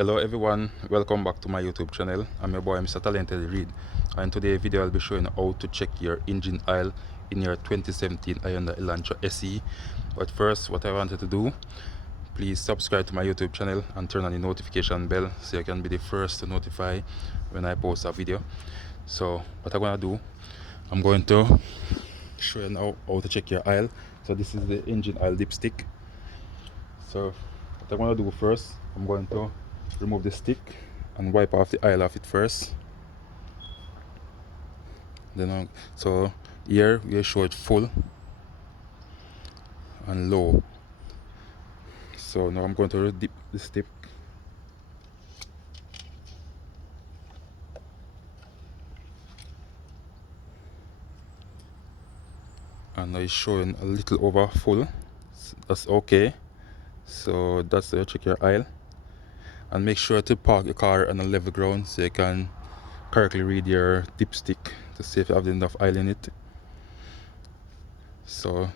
Hello everyone, welcome back to my YouTube channel. I'm your boy Mr. Talented Reid, and today video I'll be showing how to check your engine oil in your 2017 Hyundai Elantra SE. But first, what I wanted to do, please subscribe to my YouTube channel and turn on the notification bell so you can be the first to notify when I post a video. So what I'm gonna do, I'm going to show you now how to check your oil. So this is the engine oil dipstick. So what I'm gonna do first, I'm going to remove the stick and wipe off the oil off it first. Then so here we show it full and low. So now I'm going to dip the stick and it's showing a little over full. That's okay. So that's how you check your oil, and make sure to park your car on a level ground so you can correctly read your dipstick to see if you have enough oil in it. So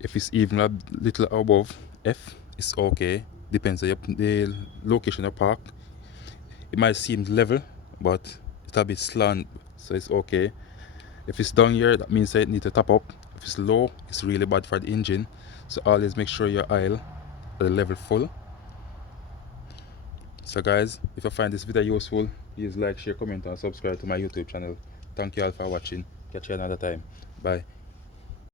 if it's even a little above F, it's okay. Depends on the location you park. It might seem level, but it'll be slant, so it's okay. If it's down here, that means that it needs to top up. If it's low, it's really bad for the engine. So always make sure your oil at the level full. So guys, if you find this video useful, please like, share, comment and subscribe to my YouTube channel. Thank you all for watching. Catch you another time. Bye.